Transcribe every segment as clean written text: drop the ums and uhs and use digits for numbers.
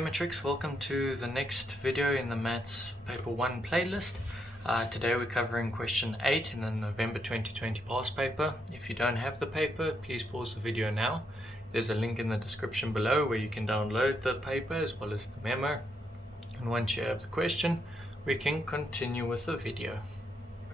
Hey Matrix, welcome to the next video in the Maths Paper 1 playlist. Today we're covering question 8 in the November 2020 past paper. If you don't have the paper, please pause the video now. There's a link in the description below where you can download the paper as well as the memo. And once you have the question, we can continue with the video.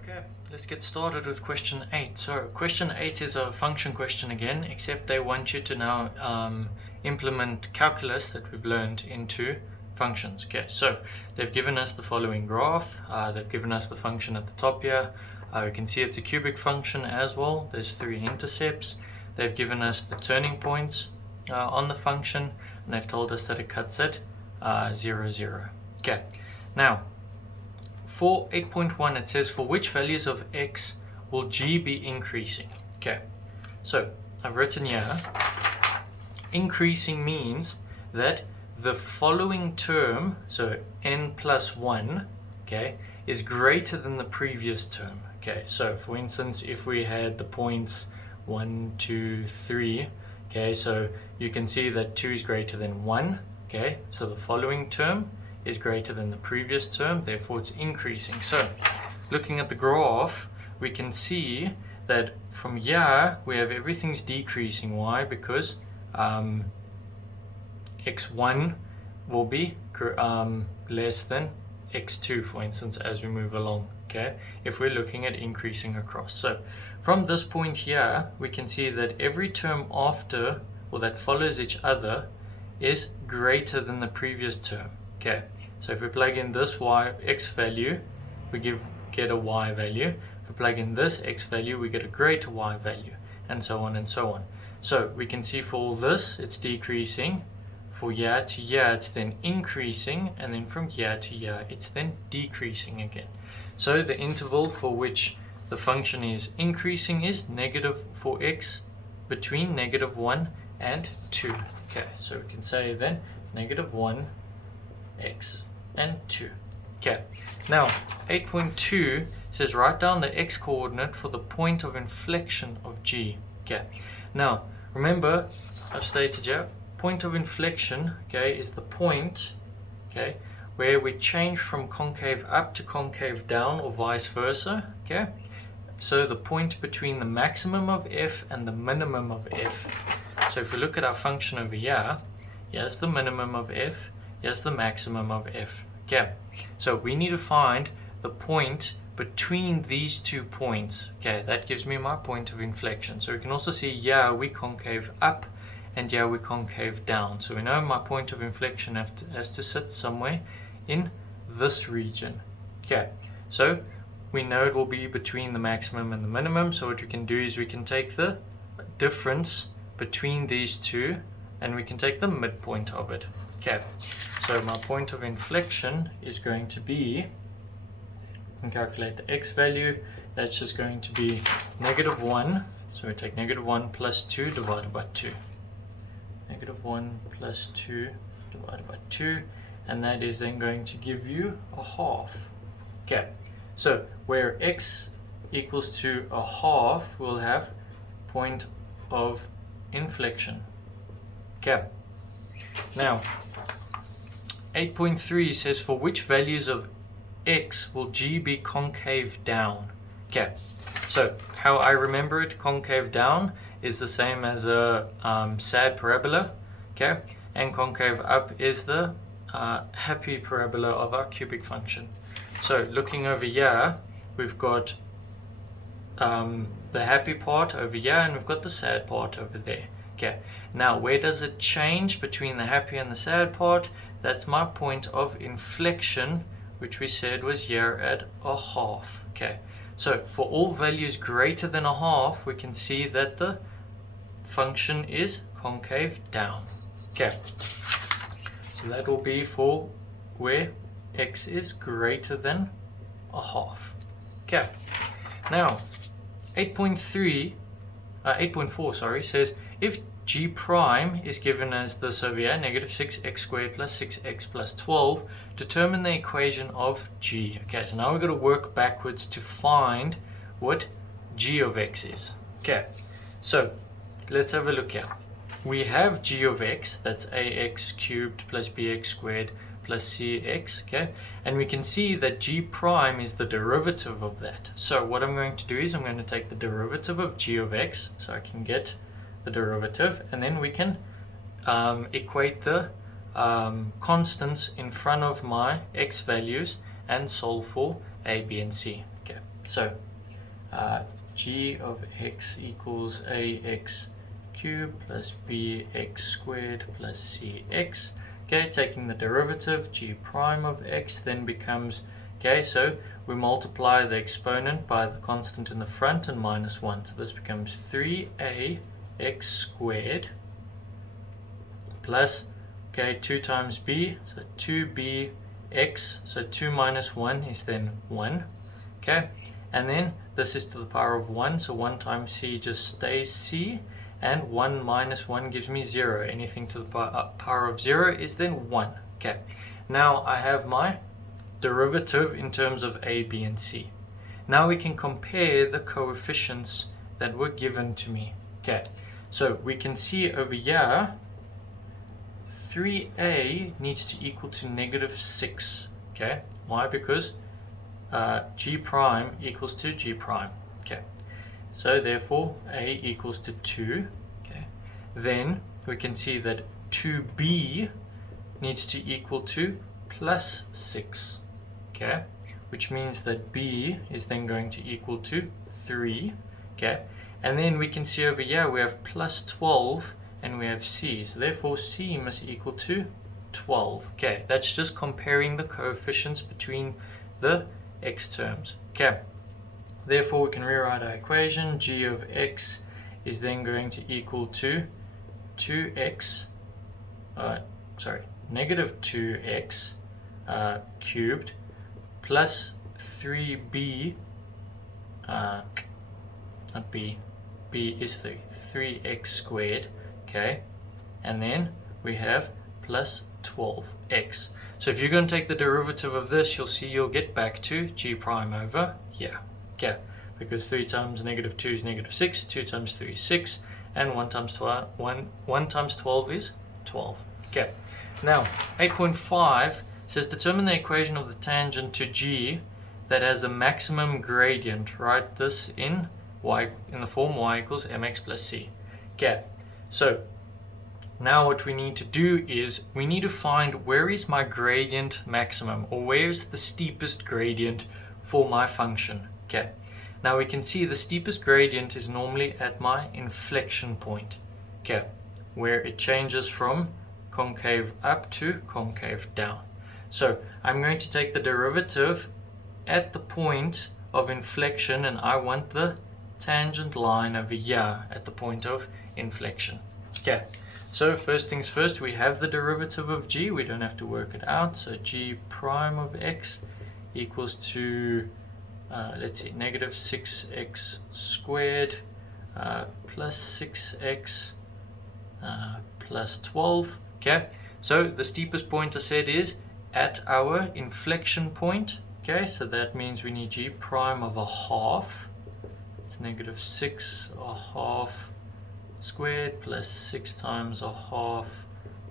Okay, let's get started with question 8. So question 8 is a function question again, except they want you to now implement calculus that we've learned into functions. Okay, so they've given us the following graph. They've given us the function at the top here. We can see it's a cubic function as well. There's 3 intercepts. They've given us the turning points on the function, and they've told us that it cuts at 0, 0. Okay, now for 8.1 it says, for which values of x will g be increasing? Okay, so I've written here, increasing means that the following term, so n plus 1, okay, is greater than the previous term. Okay, so for instance, if we had the points 1, 2, 3, okay, so you can see that 2 is greater than 1, okay, so the following term is greater than the previous term, therefore it's increasing. So looking at the graph, we can see that from here we have everything's decreasing. Why? Because x1 will be less than x2, for instance, as we move along. Okay, if we're looking at increasing across. So from this point here, we can see that every term after, or that follows each other, is greater than the previous term. Okay, so if we plug in this x value, we get a y value. If we plug in this x value, we get a greater y value, and so on and so on. So we can see for all this, it's decreasing. For year to year, it's then increasing, and then from year to year, it's then decreasing again. So the interval for which the function is increasing is negative for x between -1 and 2. Okay, so we can say then -1 x and 2. Okay, now 8.2 says write down the x coordinate for the point of inflection of g. Okay, now remember I've stated here, point of inflection, okay, is the point, okay, where we change from concave up to concave down, or vice versa. Okay, so the point between the maximum of f and the minimum of f. So if we look at our function over here, here's the minimum of f, here's the maximum of f. Okay, so we need to find the point between these 2 points. Okay, that gives me my point of inflection. So we can also see here we concave up and here we concave down. So we know my point of inflection has to sit somewhere in this region. Okay, so we know it will be between the maximum and the minimum. So what we can do is we can take the difference between these two and we can take the midpoint of it. Okay, so my point of inflection is going to be, we can calculate the x value, that's just going to be -1. So we take -1 plus 2 divided by 2. -1 plus 2 divided by 2, and that is then going to give you a half. Okay, so where x equals to a half, we'll have point of inflection. Okay, now 8.3 says, for which values of x will g be concave down? Okay, so how I remember it, concave down is the same as a sad parabola, okay, and concave up is the happy parabola of our cubic function. So looking over here, we've got the happy part over here and we've got the sad part over there. Okay, now where does it change between the happy and the sad part? That's my point of inflection, which we said was here at a half. Okay, so for all values greater than a half, we can see that the function is concave down. Okay, so that will be for where x is greater than a half. Okay, now 8.4 sorry, says if g prime is given as this over here, -6x squared plus 6x plus 12, determine the equation of g. Okay, so now we've got to work backwards to find what g of x is. Okay, so let's have a look here. we have g of x, that's ax cubed plus bx squared plus cx, okay? And we can see that g prime is the derivative of that. So what I'm going to do is I'm going to take the derivative of g of x, so I can get the derivative, and then we can equate the constants in front of my x values and solve for a, b, and c. Okay, so g of x equals ax cubed plus bx squared plus cx. Okay, taking the derivative, g prime of x then becomes, okay, so we multiply the exponent by the constant in the front and minus 1. So this becomes 3ax squared plus, okay, 2 times b, so 2bx, so 2 minus 1 is then 1, okay, and then this is to the power of 1, so 1 times c just stays c, and 1 minus 1 gives me 0. Anything to the power of 0 is then 1. Okay, now I have my derivative in terms of a, b, and c. Now we can compare the coefficients that were given to me. Okay, so we can see over here 3a needs to equal to negative 6. Okay, why? Because g prime equals to g prime. Okay, so therefore a equals to 2. Okay, then we can see that 2b needs to equal to plus 6. Okay, which means that b is then going to equal to 3. Okay, and then we can see over here we have plus 12 and we have c, so therefore c must equal to 12. Okay, that's just comparing the coefficients between the x terms. Okay, therefore we can rewrite our equation. G of x is then going to equal to negative 2x cubed plus 3b, not b, b is 3x squared, okay, and then we have plus 12x. So if you're going to take the derivative of this, you'll see you'll get back to g prime over here. Okay, because 3 times negative 2 is negative 6, 2 times 3 is 6, and 1 times 12 is 12. Okay, now 8.5 says determine the equation of the tangent to g that has a maximum gradient. Write this in the form y equals mx plus c. Okay, so now what we need to do is we need to find where is my gradient maximum, or where is the steepest gradient for my function. Okay, now we can see the steepest gradient is normally at my inflection point, okay, where it changes from concave up to concave down. So I'm going to take the derivative at the point of inflection, and I want the tangent line over here at the point of inflection. Okay, so first things first, we have the derivative of g, we don't have to work it out, so g prime of x equals to let's see, negative 6x squared plus 6x plus 12. Okay, so the steepest point I said is at our inflection point. Okay, so that means we need g prime of a half. It's negative 6 a half squared plus 6 times a half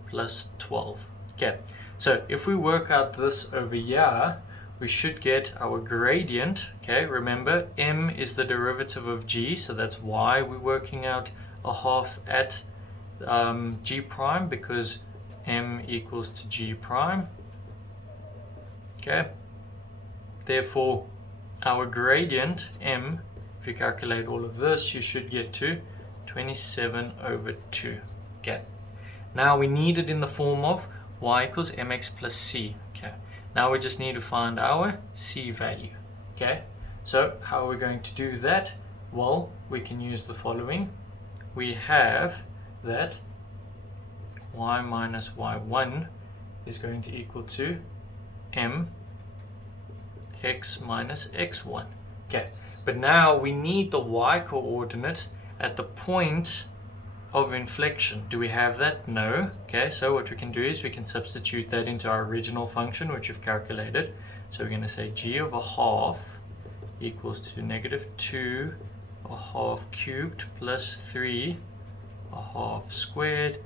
plus 12. Okay, so if we work out this over here, we should get our gradient. Okay, remember m is the derivative of g, so that's why we're working out a half at g prime, because m equals to g prime. Okay, therefore our gradient m, if you calculate all of this, you should get to 27 over 2. Okay, now we need it in the form of y equals mx plus c. Okay, now we just need to find our c value. Okay, so how are we going to do that? Well, we can use the following. We have that y minus y1 is going to equal to m x minus x1. Okay, but now we need the y coordinate at the point of inflection. Do we have that? No. Okay, so what we can do is we can substitute that into our original function, which we've calculated. So we're going to say g of a half equals to negative 2 a half cubed plus 3 a a half squared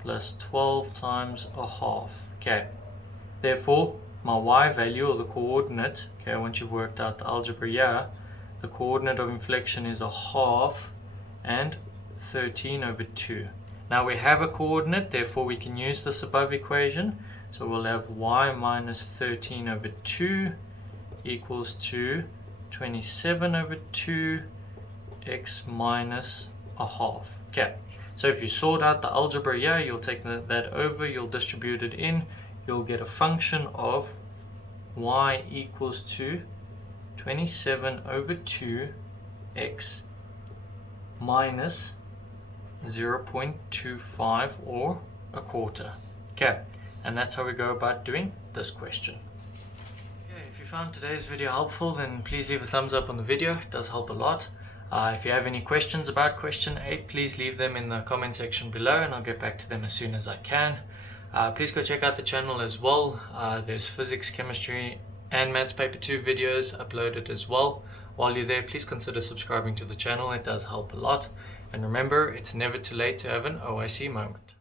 plus 12 times a half. Okay, therefore my y value, or the coordinate, okay, once you've worked out the algebra here, the coordinate of inflection is a half and 13 over 2. Now we have a coordinate, therefore we can use this above equation. So we'll have y minus 13 over 2 equals to 27 over 2 x minus a half. Okay, so if you sort out the algebra here, you'll take that over, you'll distribute it in, you'll get a function of y equals to 27 over 2 x minus 0.25 or a quarter. Okay, and that's how we go about doing this question. Okay, if you found today's video helpful, then please leave a thumbs up on the video. It does help a lot. If you have any questions about question 8, please leave them in the comment section below and I'll get back to them as soon as I can. Please go check out the channel as well. There's physics, chemistry and maths paper 2 videos uploaded as well. While you're there, please consider subscribing to the channel. It does help a lot. And remember, it's never too late to have an OIC moment.